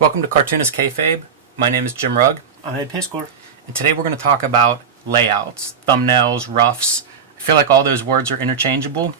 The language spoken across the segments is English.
Welcome to Cartoonist Kayfabe. My name is Jim Rugg. I'm Ed Piscor. And today we're going to talk about layouts, thumbnails, roughs. I feel like all those words are interchangeable.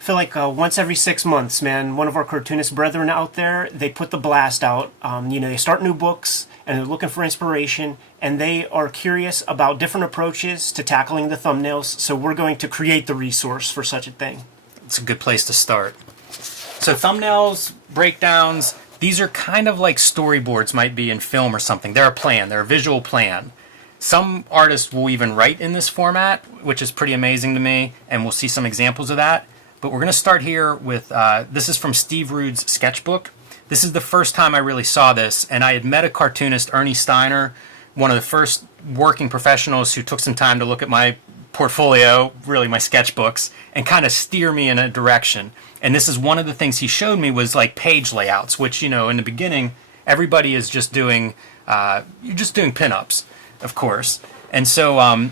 I feel like once every 6 months, man, one of our cartoonist brethren out there, they put the blast out. They start new books and they're looking for inspiration, and they are curious about different approaches to tackling the thumbnails. So we're going to create the resource for such a thing. It's a good place to start. So thumbnails, breakdowns, these are kind of like storyboards might be in film or something. They're a plan. They're a visual plan. Some artists will even write in this format, which is pretty amazing to me, and we'll see some examples of that. But we're going to start here with, this is from Steve Rude's sketchbook. This is the first time I really saw this, and I had met a cartoonist, Ernie Steiner, one of the first working professionals who took some time to look at my portfolio, really my sketchbooks, and kind of steer me in a direction. And this is one of the things he showed me was like page layouts, which, in the beginning, everybody is just doing, you're just doing pinups, of course. And so,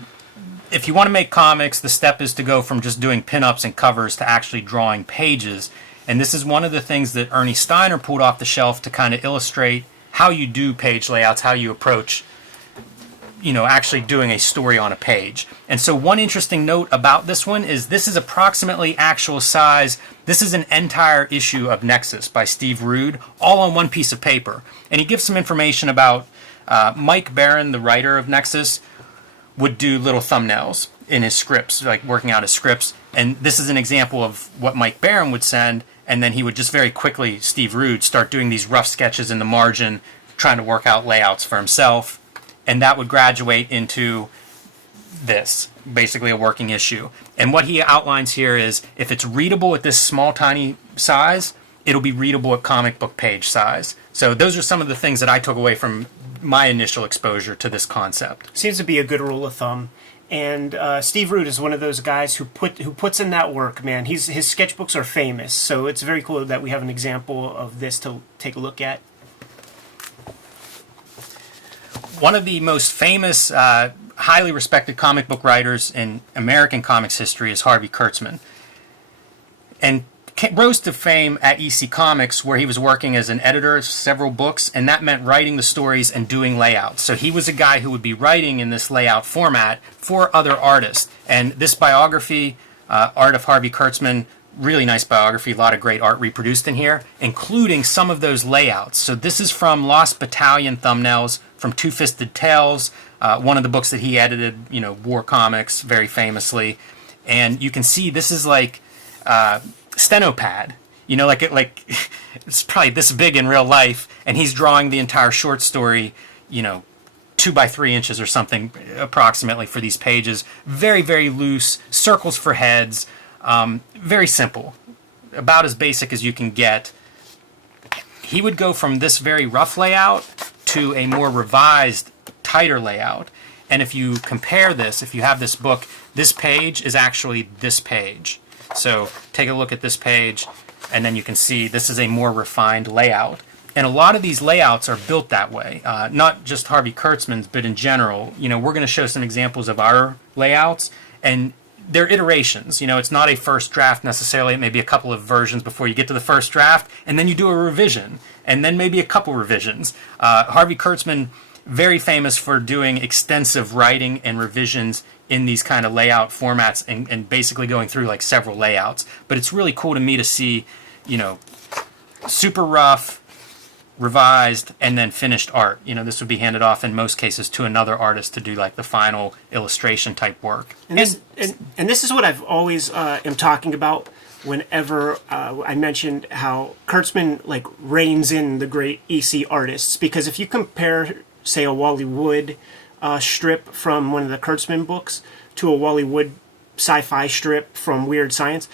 if you want to make comics, the step is to go from just doing pinups and covers to actually drawing pages. And this is one of the things that Ernie Steiner pulled off the shelf to kind of illustrate how you do page layouts, how you approach, actually doing a story on a page. And so one interesting note about this one is this is approximately actual size. This is an entire issue of Nexus by Steve Rude, all on one piece of paper. And he gives some information about Mike Barron, the writer of Nexus, would do little thumbnails in his scripts, like working out his scripts. And this is an example of what Mike Barron would send, and then he would just very quickly, Steve Rude, start doing these rough sketches in the margin, trying to work out layouts for himself. And that would graduate into this, basically a working issue. And what he outlines here is, if it's readable at this small, tiny size, it'll be readable at comic book page size. So those are some of the things that I took away from my initial exposure to this concept. Seems to be a good rule of thumb. And Steve Rude is one of those guys who puts in that work, man. His sketchbooks are famous, so it's very cool that we have an example of this to take a look at. One of the most famous, highly respected comic book writers in American comics history is Harvey Kurtzman. And rose to fame at EC Comics, where he was working as an editor of several books, and that meant writing the stories and doing layouts. So he was a guy who would be writing in this layout format for other artists. And this biography, Art of Harvey Kurtzman, really nice biography, a lot of great art reproduced in here, including some of those layouts. So this is from Lost Battalion thumbnails, from Two-Fisted Tales, one of the books that he edited, War Comics, very famously. And you can see this is like Stenopad, it's probably this big in real life, and he's drawing the entire short story, 2 by 3 inches or something approximately for these pages. Very, very loose, circles for heads, very simple, about as basic as you can get. He would go from this very rough layout to a more revised, tighter layout. And if you compare this, if you have this book, this page is actually this page. So take a look at this page, and then you can see this is a more refined layout. And a lot of these layouts are built that way, not just Harvey Kurtzman's, but in general. We're going to show some examples of our layouts, and they're iterations. It's not a first draft necessarily. It may be a couple of versions before you get to the first draft, and then you do a revision, and then maybe a couple revisions. Harvey Kurtzman, very famous for doing extensive writing and revisions in these kind of layout formats, and basically going through like several layouts. But it's really cool to me to see, super rough, revised, and then finished art. This would be handed off in most cases to another artist to do like the final illustration type work. And this is what I've always am talking about whenever I mentioned how Kurtzman reins in the great EC artists, because if you compare, say, a Wally Wood strip from one of the Kurtzman books to a Wally Wood sci-fi strip from Weird Science,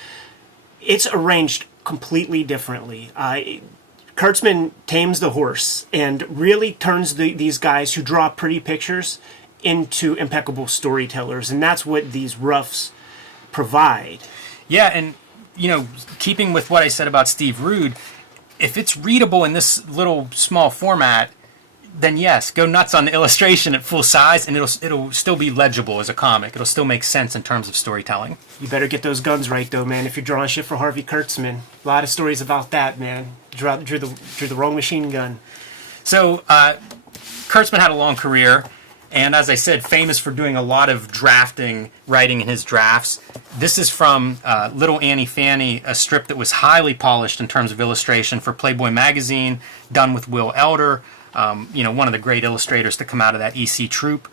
it's arranged completely differently. Kurtzman tames the horse and really turns these guys who draw pretty pictures into impeccable storytellers, and that's what these roughs provide. Yeah, and keeping with what I said about Steve Rude, if it's readable in this little small format, then yes, go nuts on the illustration at full size, and it'll still be legible as a comic. It'll still make sense in terms of storytelling. You better get those guns right, though, man. If you're drawing shit for Harvey Kurtzman, a lot of stories about that, man. Drew the wrong machine gun. So Kurtzman had a long career, and as I said, famous for doing a lot of drafting, writing in his drafts. This is from Little Annie Fanny, a strip that was highly polished in terms of illustration for Playboy magazine, done with Will Elder, one of the great illustrators to come out of that EC troupe.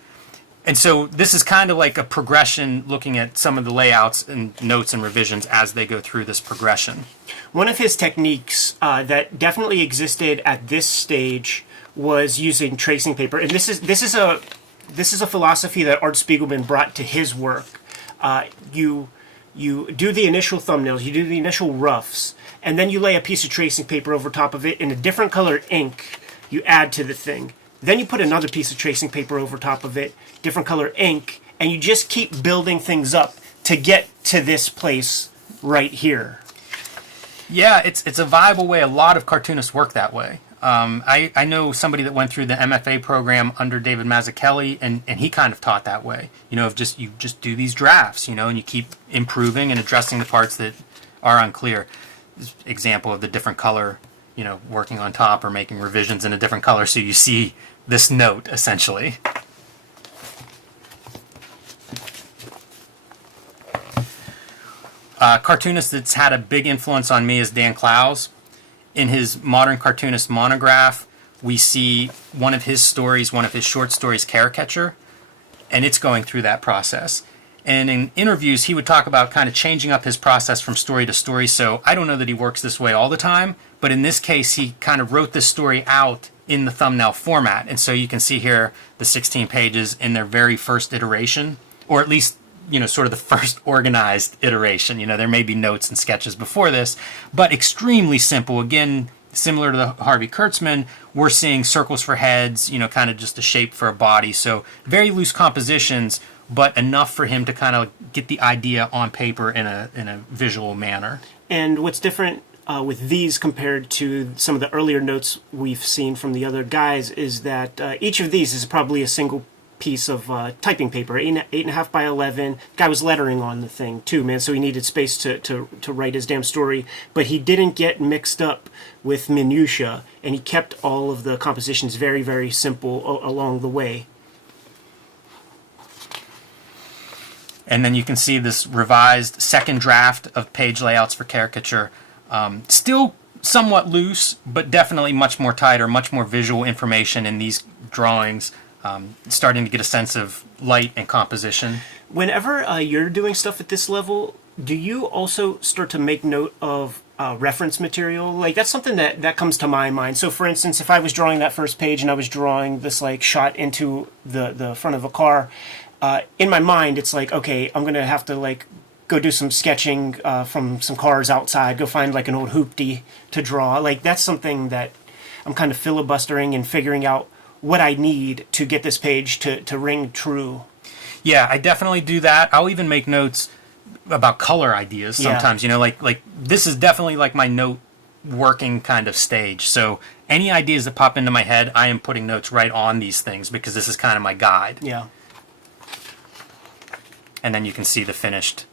And so this is kind of like a progression, looking at some of the layouts and notes and revisions as they go through this progression. One of his techniques that definitely existed at this stage was using tracing paper, and this is a philosophy that Art Spiegelman brought to his work. You do the initial thumbnails, you do the initial roughs, and then you lay a piece of tracing paper over top of it in a different colored ink. You add to the thing. Then you put another piece of tracing paper over top of it, different color ink, and you just keep building things up to get to this place right here. Yeah, it's a viable way. A lot of cartoonists work that way. I know somebody that went through the MFA program under David Mazzucchelli, and he kind of taught that way. You just do these drafts, and you keep improving and addressing the parts that are unclear. Example of the different color, working on top or making revisions in a different color so you see this note, essentially. Cartoonist that's had a big influence on me is Dan Clowes. In his Modern Cartoonist monograph, we see one of his stories, one of his short stories, Caricature, and it's going through that process. And in interviews, he would talk about kind of changing up his process from story to story. So I don't know that he works this way all the time, but in this case, he kind of wrote this story out in the thumbnail format. And so you can see here the 16 pages in their very first iteration, or at least, sort of the first organized iteration. There may be notes and sketches before this, but extremely simple. Again, similar to the Harvey Kurtzman, we're seeing circles for heads, kind of just a shape for a body. So very loose compositions, but enough for him to kind of get the idea on paper in a visual manner. And what's different with these compared to some of the earlier notes we've seen from the other guys is that each of these is probably a single piece of typing paper, 8.5 by 11. Guy was lettering on the thing too, man, so he needed space to write his damn story, but he didn't get mixed up with minutia, and he kept all of the compositions very, very simple along the way. And then you can see this revised second draft of page layouts for Caricature. Still somewhat loose, but definitely much more tighter, much more visual information in these drawings. Starting to get a sense of light and composition. Whenever you're doing stuff at this level, do you also start to make note of reference material? Like, that's something that comes to my mind. So, for instance, if I was drawing that first page and I was drawing this, shot into the front of a car, in my mind, it's like, okay, I'm going to have to, go do some sketching from some cars outside, go find, an old hoopty to draw. That's something that I'm kind of filibustering and figuring out what I need to get this page to ring true. Yeah, I definitely do that. I'll even make notes about color ideas sometimes. Yeah. This is definitely my note working kind of stage. So any ideas that pop into my head, I am putting notes right on these things because this is kind of my guide. Yeah. And then you can see the finished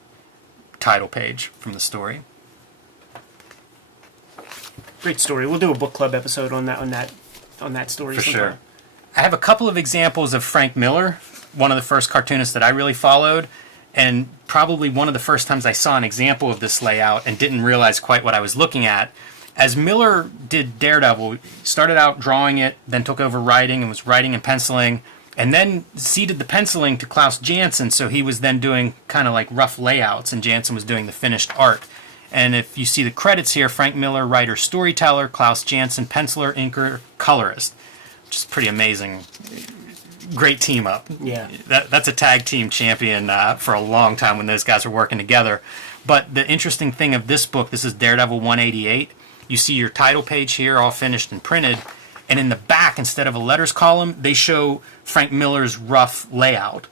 title page from the story. Great story. We'll do a book club episode on that story. For sometime. Sure. I have a couple of examples of Frank Miller, one of the first cartoonists that I really followed, and probably one of the first times I saw an example of this layout and didn't realize quite what I was looking at. As Miller did Daredevil, started out drawing it, then took over writing and was writing and penciling, and then ceded the penciling to Klaus Janson, so he was then doing kind of rough layouts, and Janson was doing the finished art. And if you see the credits here, Frank Miller, writer, storyteller, Klaus Janson, penciler, inker, colorist. Which is pretty amazing. Great team up. Yeah. That's a tag team champion for a long time when those guys were working together. But the interesting thing of this book, this is Daredevil 188. You see your title page here, all finished and printed. And in the back, instead of a letters column, they show Frank Miller's rough layout.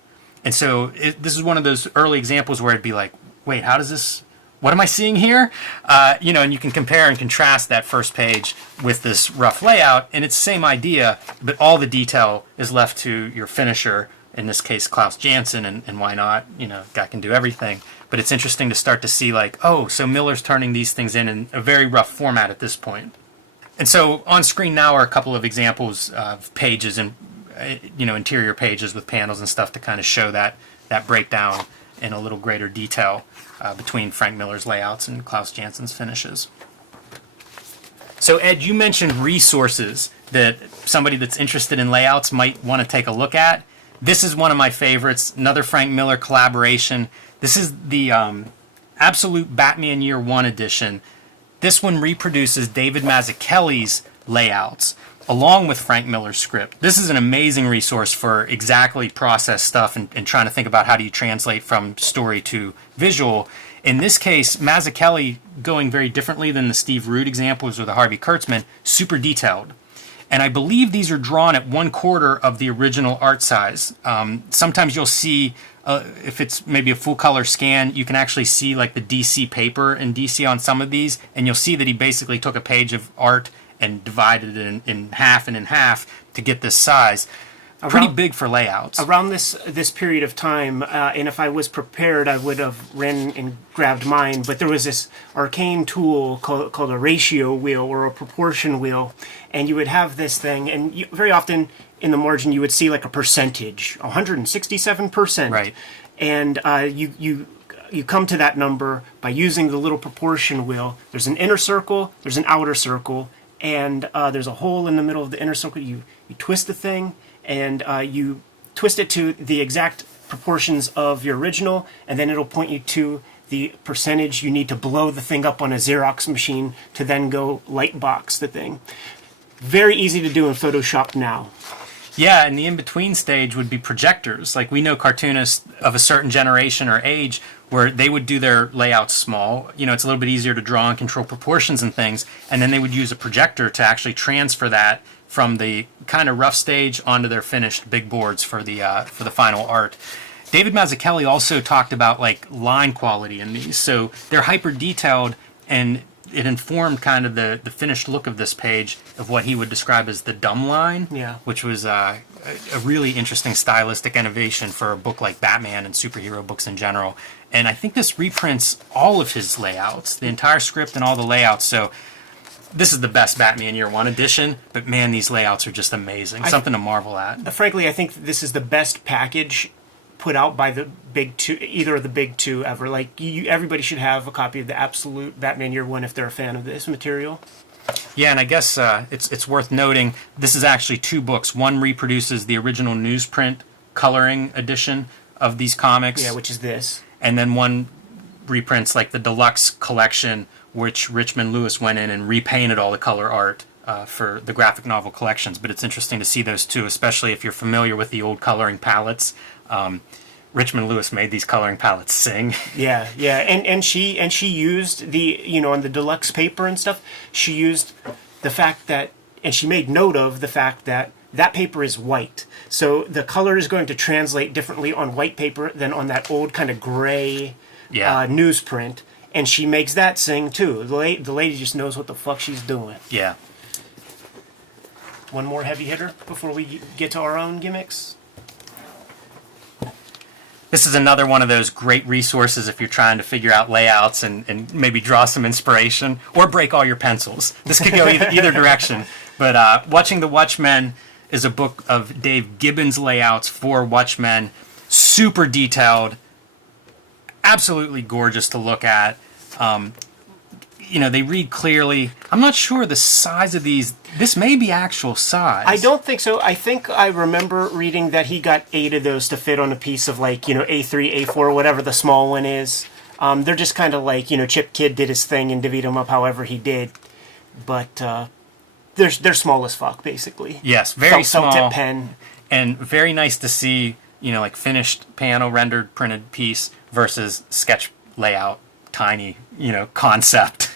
And so this is one of those early examples where it'd be like, wait, how does this what am I seeing here? And you can compare and contrast that first page with this rough layout, and it's the same idea, but all the detail is left to your finisher, in this case Klaus Janson, and why not? Guy can do everything. But it's interesting to start to see so Miller's turning these things in a very rough format at this point. And so on screen now are a couple of examples of pages and interior pages with panels and stuff to kind of show that breakdown in a little greater detail between Frank Miller's layouts and Klaus Janson's finishes. So Ed, you mentioned resources that somebody that's interested in layouts might want to take a look at. This is one of my favorites, another Frank Miller collaboration. This is the Absolute Batman Year One edition. This one reproduces David Mazzucchelli's layouts along with Frank Miller's script. This is an amazing resource for exactly process stuff and trying to think about how do you translate from story to visual. In this case, Mazzucchelli, going very differently than the Steve Root examples or the Harvey Kurtzman, super detailed. And I believe these are drawn at 1/4 of the original art size. Sometimes you'll see, if it's maybe a full color scan, you can actually see like the DC paper in DC on some of these, and you'll see that he basically took a page of art and divided it in half and in half to get this size. Pretty big for layouts. Around this period of time, and if I was prepared, I would have ran and grabbed mine, but there was this arcane tool called a ratio wheel or a proportion wheel, and you would have this thing, and very often in the margin you would see like a percentage, 167%. Right. And you come to that number by using the little proportion wheel. There's an inner circle, there's an outer circle, and there's a hole in the middle of the inner circle. You twist the thing, and you twist it to the exact proportions of your original, and then it'll point you to the percentage you need to blow the thing up on a Xerox machine to then go light box the thing. Very easy to do in Photoshop now. Yeah, and the in-between stage would be projectors. Like we know cartoonists of a certain generation or age where they would do their layouts small. It's a little bit easier to draw and control proportions and things, and then they would use a projector to actually transfer that from the kind of rough stage onto their finished big boards for the final art. David Mazzucchelli also talked about like line quality in these, so they're hyper detailed, and it informed kind of the finished look of this page of what he would describe as the dumb line, which was a really interesting stylistic innovation for a book like Batman and superhero books in general. And I think this reprints all of his layouts, the entire script and all the layouts. So this is the best Batman Year One edition, but man, these layouts are just amazing. Something to marvel at. Frankly, I think this is the best package put out by the big two, either of the big two ever. Like, everybody should have a copy of the Absolute Batman Year One if they're a fan of this material. Yeah, and I guess it's worth noting this is actually two books. One reproduces the original newsprint coloring edition of these comics. Yeah, which is this. And then one reprints like the deluxe collection, which Richmond Lewis went in and repainted all the color art for the graphic novel collections. But it's interesting to see those two, especially if you're familiar with the old coloring palettes. Richmond Lewis made these coloring palettes sing. Yeah, and she used the on the deluxe paper and stuff. She used the fact that, and she made note of the fact that that paper is white, so the color is going to translate differently on white paper than on that old kind of gray newsprint. And she makes that sing too. The lady just knows what the fuck she's doing. Yeah. One more heavy hitter before we get to our own gimmicks. This is another one of those great resources if you're trying to figure out layouts and maybe draw some inspiration or break all your pencils. This could go either direction. But Watching the Watchmen is a book of Dave Gibbons' layouts for Watchmen. Super detailed. Absolutely gorgeous to look at. They read clearly. I'm not sure the size of these. This may be actual size. I don't think so. I think I remember reading that he got 8 of those to fit on a piece of A3, A4, whatever the small one is. They're just kind of like, Chip Kidd did his thing and divvied them up however he did. But they're small as fuck, basically. Yes, very small. Felt tip pen. And very nice to see, like finished panel rendered printed piece versus sketch layout, tiny, concept.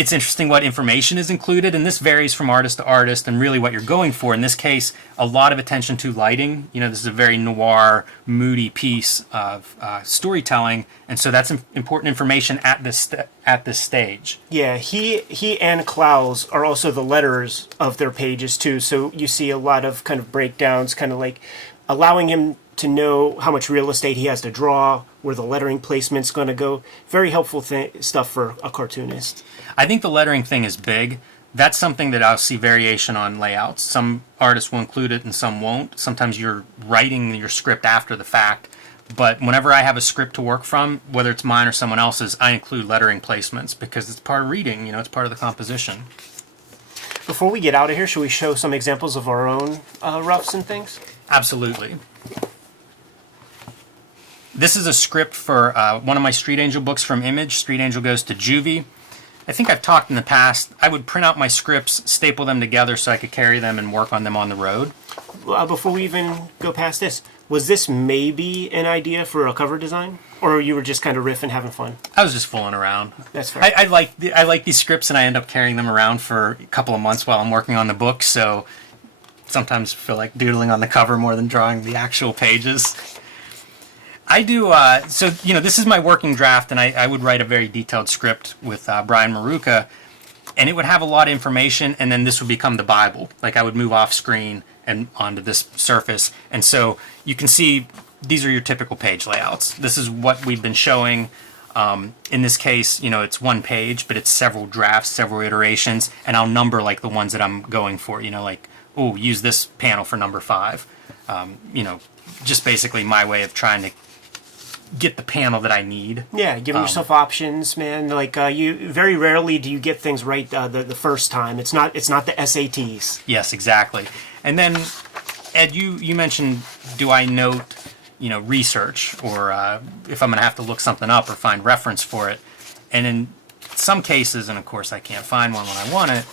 it's interesting what information is included, and this varies from artist to artist and really what you're going for. In this case, a lot of attention to lighting. This is a very noir, moody piece of storytelling, and so that's important information at this stage. Yeah, he and Klaus are also the letterers of their pages too, so you see a lot of kind of breakdowns, kind of like allowing him to know how much real estate he has to draw, where the lettering placement's going to go. Very helpful stuff for a cartoonist. I think the lettering thing is big. That's something that I'll see variation on layouts. Some artists will include it and some won't. Sometimes you're writing your script after the fact. But whenever I have a script to work from, whether it's mine or someone else's, I include lettering placements because it's part of reading, it's part of the composition. Before we get out of here, should we show some examples of our own roughs and things? Absolutely. This is a script for one of my Street Angel books from Image. Street Angel goes to Juvie. I think I've talked in the past, I would print out my scripts, staple them together so I could carry them and work on them on the road. Before we even go past this, was this maybe an idea for a cover design? Or you were just kind of riffing, having fun? I was just fooling around. That's fair. I like these scripts, and I end up carrying them around for a couple of months while I'm working on the book, so sometimes feel like doodling on the cover more than drawing the actual pages. I do, this is my working draft, and I would write a very detailed script with Brian Maruca, and it would have a lot of information, and then this would become the Bible. Like, I would move off screen and onto this surface, and so you can see these are your typical page layouts. This is what we've been showing. In this case, it's one page, but it's several drafts, several iterations, and I'll number like the ones that I'm going for, use this panel for number 5. Just basically my way of trying to get the panel that I need. Yeah, giving yourself options, man. Like you, very rarely do you get things right the first time. It's not the SATs. Yes, exactly. And then, Ed, you mentioned, do I note, research, or if I'm going to have to look something up or find reference for it. And in some cases, and of course I can't find one when I want it,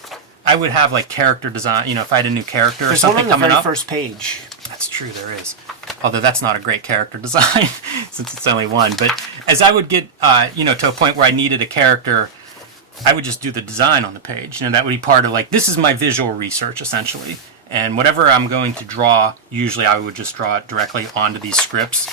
I would have like character design. If I had a new character or something coming up. There's one on the very first page. That's true, there is. Although that's not a great character design since it's only one. But as I would get, to a point where I needed a character, I would just do the design on the page. That would be part of this is my visual research essentially. And whatever I'm going to draw, usually I would just draw it directly onto these scripts.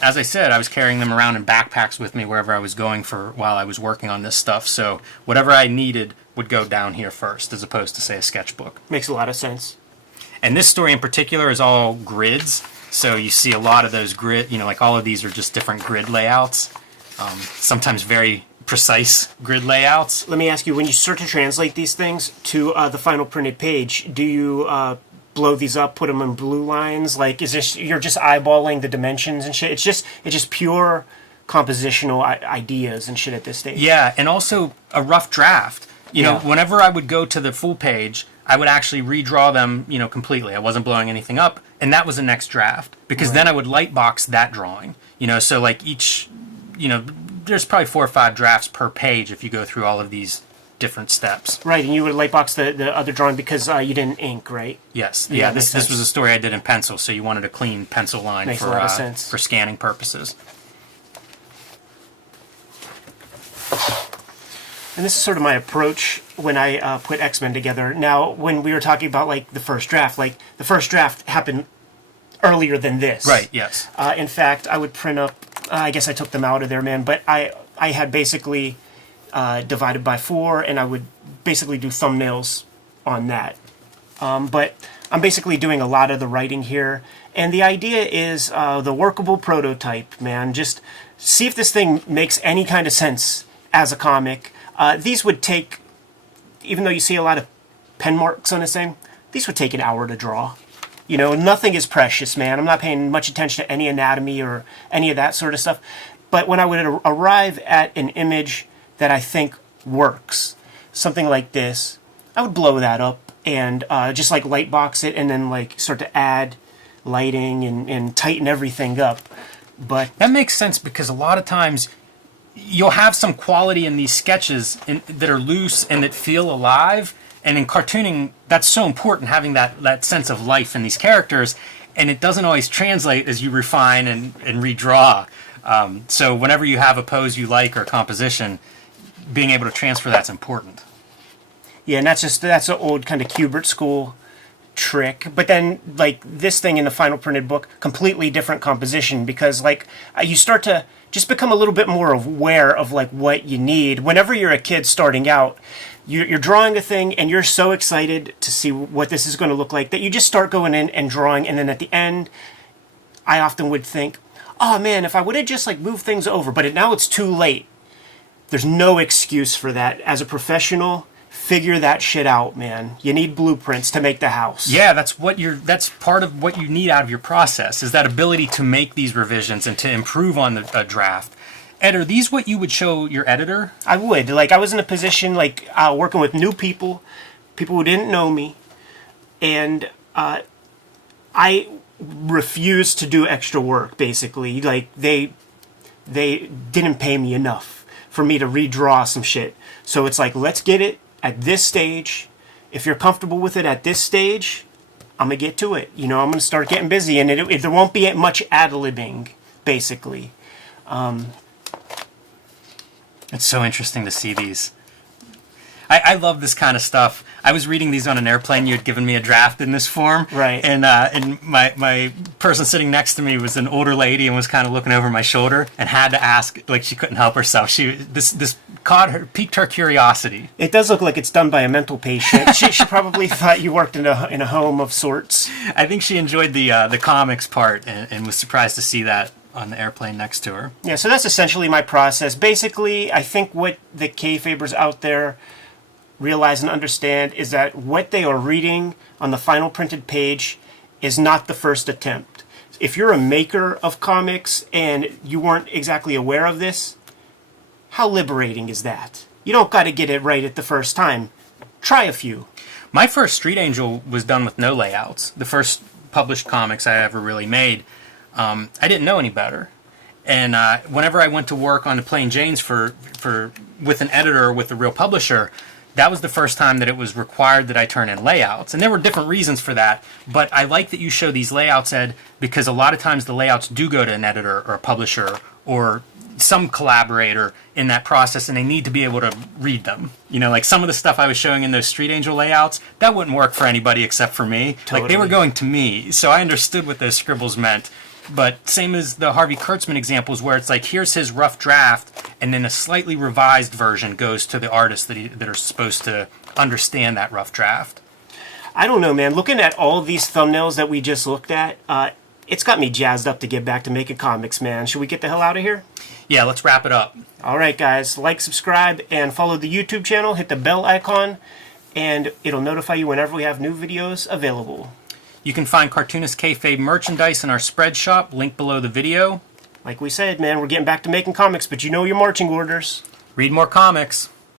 As I said, I was carrying them around in backpacks with me wherever I was going while I was working on this stuff. So whatever I needed would go down here first, as opposed to, say, a sketchbook. Makes a lot of sense. And this story in particular is all grids. So you see a lot of those all of these are just different grid layouts. Sometimes very precise grid layouts. Let me ask you, when you start to translate these things to the final printed page, do you blow these up, put them in blue lines? Like, is this, you're just eyeballing the dimensions and shit? It's just pure compositional ideas and shit at this stage. Yeah, and also a rough draft. Whenever I would go to the full page, I would actually redraw them, completely. I wasn't blowing anything up, and that was the next draft, because then I would lightbox that drawing. So like each, there's probably 4 or 5 drafts per page if you go through all of these different steps. Right, and you would lightbox the other drawing because you didn't ink, right? Yes. Yeah, this was a story I did in pencil, so you wanted a clean pencil line Makes a lot of sense. For scanning purposes. And this is sort of my approach when I put X-Men together. Now, when we were talking about the first draft happened earlier than this. Right, yes. In fact, I would print up, I guess I took them out of there, man, but I had basically divided by 4, and I would basically do thumbnails on that. But I'm basically doing a lot of the writing here, and the idea is the workable prototype, man. Just see if this thing makes any kind of sense as a comic. These would take, even though you see a lot of pen marks on this thing, these would take an hour to draw. Nothing is precious, man. I'm not paying much attention to any anatomy or any of that sort of stuff. But when I would arrive at an image that I think works, something like this, I would blow that up and just lightbox it and then start to add lighting and tighten everything up. But that makes sense, because a lot of times you'll have some quality in these sketches that are loose and that feel alive. And in cartooning, that's so important, having that sense of life in these characters. And it doesn't always translate as you refine and redraw. So whenever you have a pose you like or a composition, being able to transfer that's important. Yeah, and that's an old kind of Kubert school trick. But then, like, this thing in the final printed book, completely different composition, because, like, you start to just become a little bit more aware of, like, what you need. Whenever you're a kid starting out, you're drawing a thing and you're so excited to see what this is going to look like that you just start going in and drawing, and then at the end I often would think, oh man, if I would have just like moved things over, but now it's too late. There's no excuse for that. As a professional, figure that shit out, man. You need blueprints to make the house. Yeah, that's part of what you need out of your process, is that ability to make these revisions and to improve on the draft. Ed, are these what you would show your editor? I would. Like, I was in a position, like, working with new people who didn't know me, and I refused to do extra work, basically. Like, they didn't pay me enough for me to redraw some shit. So it's like, let's get it at this stage. If you're comfortable with it at this stage, I'm going to get to it. You know, I'm going to start getting busy, and there won't be much ad-libbing, basically. It's so interesting to see these. I love this kind of stuff. I was reading these on an airplane. You had given me a draft in this form. Right. And my person sitting next to me was an older lady and was kind of looking over my shoulder and had to ask, like, she couldn't help herself. This piqued her curiosity. It does look like it's done by a mental patient. She probably thought you worked in a home of sorts. I think she enjoyed the comics part and was surprised to see that on the airplane next to her. Yeah, so that's essentially my process. Basically, I think what the Kayfabers out there realize and understand is that what they are reading on the final printed page is not the first attempt. If you're a maker of comics and you weren't exactly aware of this, how liberating is that? You don't got to get it right at the first time. Try a few. My first Street Angel was done with no layouts. The first published comics I ever really made. I didn't know any better. And whenever I went to work on the Plain Janes with an editor or with a real publisher, that was the first time that it was required that I turn in layouts. And there were different reasons for that, but I like that you show these layouts, Ed, because a lot of times the layouts do go to an editor or a publisher or some collaborator in that process, and they need to be able to read them. You know, like some of the stuff I was showing in those Street Angel layouts, that wouldn't work for anybody except for me. Totally. Like, they were going to me, so I understood what those scribbles meant. But same as the Harvey Kurtzman examples, where it's like, here's his rough draft, and then a slightly revised version goes to the artists that are supposed to understand that rough draft. I don't know, man. Looking at all these thumbnails that we just looked at, it's got me jazzed up to get back to making comics, man. Should we get the hell out of here? Yeah, let's wrap it up. All right, guys. Like, subscribe, and follow the YouTube channel. Hit the bell icon, and it'll notify you whenever we have new videos available. You can find Cartoonist Kayfabe merchandise in our spread shop, link below the video. Like we said, man, we're getting back to making comics, but you know your marching orders. Read more comics.